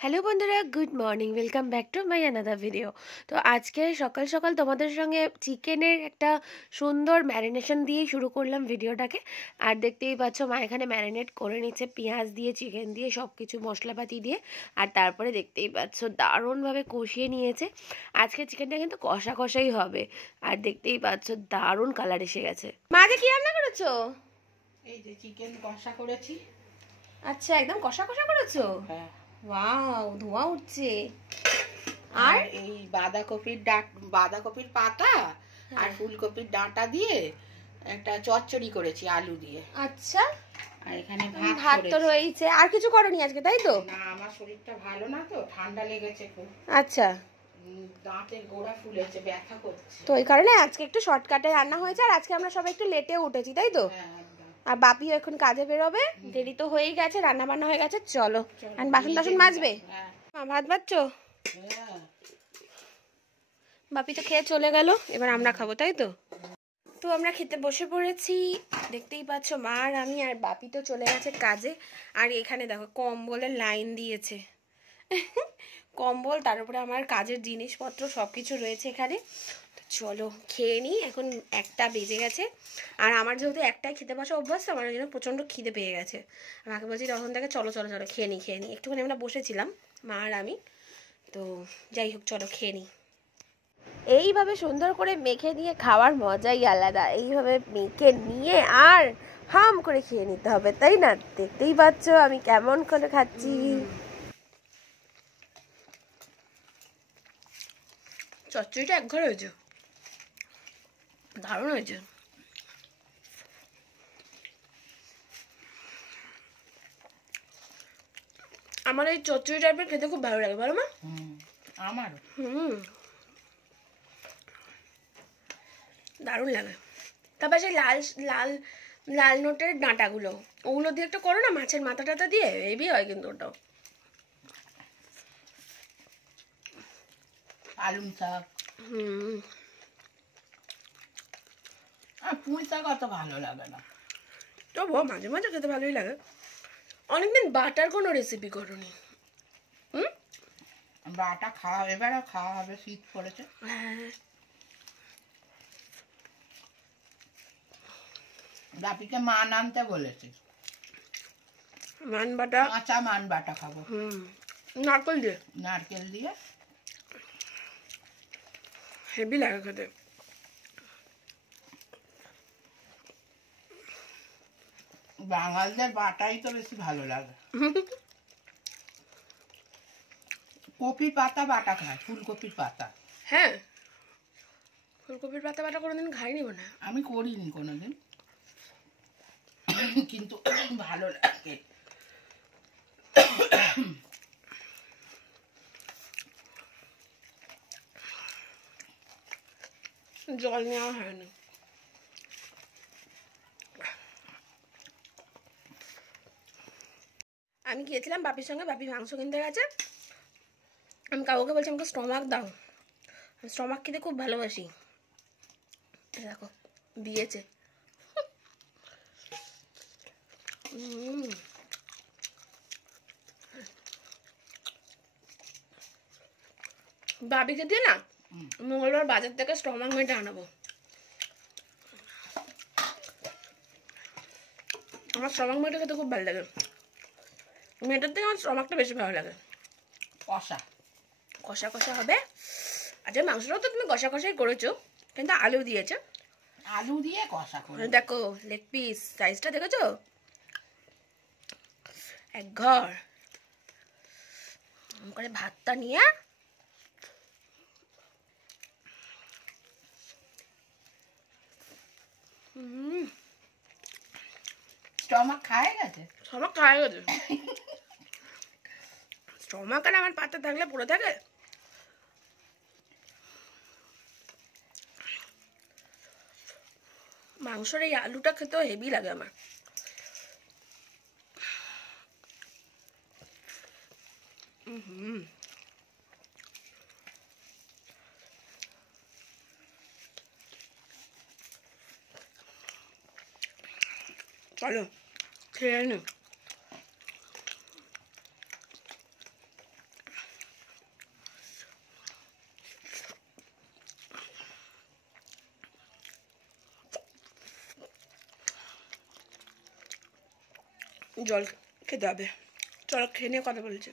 Hello বন্ধুরা, good morning. Welcome back to my another video. তো আজকে সকাল সকাল তোমাদের সঙ্গে চিকেনের একটা সুন্দর ম্যারিনেশন দিয়ে শুরু করলাম ভিডিওটাকে। আর দেখতেই পাচ্ছ মা এখানে ম্যারিনেট করে নিচ্ছে পেঁয়াজ দিয়ে, চিকেন দিয়ে, সব কিছু মশলাপাতি দিয়ে। আর তারপরে দেখতেই পাচ্ছ দারুণভাবে কষিয়ে নিয়েছে। আজকে চিকেনটা কিন্তু কষা কষাই হবে। আর দেখতেই পাচ্ছ দারুণ কালার এসে গেছে। মা যে কি রান্না করেছো? এই যে চিকেন কষা করেছি। আচ্ছা, একদম কষা কষা করেছো? হ্যাঁ। ওয়াও, ধোঁয়া উঠছে। আর এই বাঁধাকপির পাতা আর ফুলকপির ডাঁটা দিয়ে একটা চচ্চড়ি করেছি আলু দিয়ে। আচ্ছা, আর এখানে ভাত তো রয়েছে। আর কিছু করনি আজকে, তাই তো? না, আমার শরীরটা ভালো না, তো ঠান্ডা লেগেছে খুব। আচ্ছা, দাঁতের গোড়া ফুলেছে, ব্যথা করছে, তো এই কারণে আজকে একটু শর্টকাটে রান্না হয়েছে। আর আজকে আমরা সবাই একটু লেটে উঠেছি, তাই তো? আর বাপিও এখন কাজে বেরোবে, দেরি তো হয়েই গেছে, রান্না বান্না হয়ে গেছে। চলো, আর বাসন টাসন মাজবে? ভাত বাচ্চো? বাপি তো খেয়ে চলে গেল, এবার আমরা খাবো, তাই তো? তো আমরা খেতে বসে পড়েছি। দেখতেই পাচ্ছ মা আর আমি, আর বাপি তো চলে গেছে কাজে। আর এখানে দেখো কম্বলের লাইন দিয়েছে। কম্বল, তার উপরে আমার কাজের জিনিসপত্র সব কিছু রয়েছে এখানে। তো চলো খেয়ে নিই, এখন 1টা বেজে গেছে। আর আমার যেহেতু একটাই খেতে বসা অভ্যাস, আমার জন্য প্রচণ্ড খিদে পেয়ে গেছে। আমাকে বলছি তখন থেকে চলো চলো চলো খেয়ে নিই খেয়ে নিই। একটুখানি আমরা বসেছিলাম মা আর আমি। তো যাই হোক, চলো খেয়ে নিই। এইভাবে সুন্দর করে মেখে নিয়ে খাওয়ার মজাই আলাদা। এইভাবে মেখে নিয়ে আর হাম করে খেয়ে নিতে হবে, তাই না? দেখতেই পাচ্ছ আমি কেমন করে খাচ্ছি। চচ্চড়িটা একঘরে হয়েছে, দারুণ হয়েছে। আমার এই চচ্চড়ি টাইপের খেতে খুব ভালো লাগে, বলো মা? আমার দারুণ লাগে। তারপর সেই লাল লাল লাল নোটের ডাঁটাগুলো, ওগুলো দিয়ে একটু করো না, মাছের মাথা টাথা দিয়ে, হেভি হয় কিন্তু ওটাও। পালং শাক, আর পুঁই শাক অত ভালো লাগে না, তবুও মাঝে মাঝে খেতে ভালোই লাগে। অনেকদিন বাটার কোনো রেসিপি করোনি। বাটা খাওয়া, এবারে খাওয়া হবে, শীত পড়েছে। বাপিকে মান আনতে বলেছি, মান বাটা, কাঁচা মান বাটা খাবো। নারকেল দিয়ে, নারকেল দিয়ে হেভি লাগে খেতে। বাঙালদের বাটাই তো বেশি ভালো লাগে। কপি পাতা বাটা খায়, ফুলকপির পাতা। হ্যাঁ, ফুলকপির পাতা বাটা কোনোদিন খাইনি মনে হয়। আমি করিনি কোনোদিন, কিন্তু ভালো লাগে। জল নেওয়া হয়নি। আমি গিয়েছিলাম বাপির সঙ্গে, বাপি মাংস কিনতে গেছে। আমি কাউকে বলছি আমাকে স্টমাক দাও, আমি স্টমাক খেতে খুব ভালোবাসি। দেখো দিয়েছে। বাপিকে দিয়ে না মঙ্গলবার বাজার থেকে স্টমাক মেটে আনাবো। আমার স্টমাক মেটে খেতে খুব ভালো লাগে। মেটের থেকে আমার স্টমাকটা বেশি ভালো লাগে। কষা কষা কষা হবে। আচ্ছা, মাংসটাও তো তুমি কষা কষাই করেছো, কিন্তু আলু দিয়েছে। আলু দিয়ে কষা করে দেখো লেগ পিস সাইজটা দেখেছো, এক ঘর করে ভাতটা নিয়ে। স্টমাক খায় গেছে, স্টমাক খাওয়া গেছে। স্টমাক আর আমার পাতে থাকলে পড়ে থাকে। মাংসর এই আলুটা খেতেও হেভি লাগে আমার। চলো খেয়ে নি। জল খেতে হবে। চলো খেয়ে নিয়ে কথা বলছি।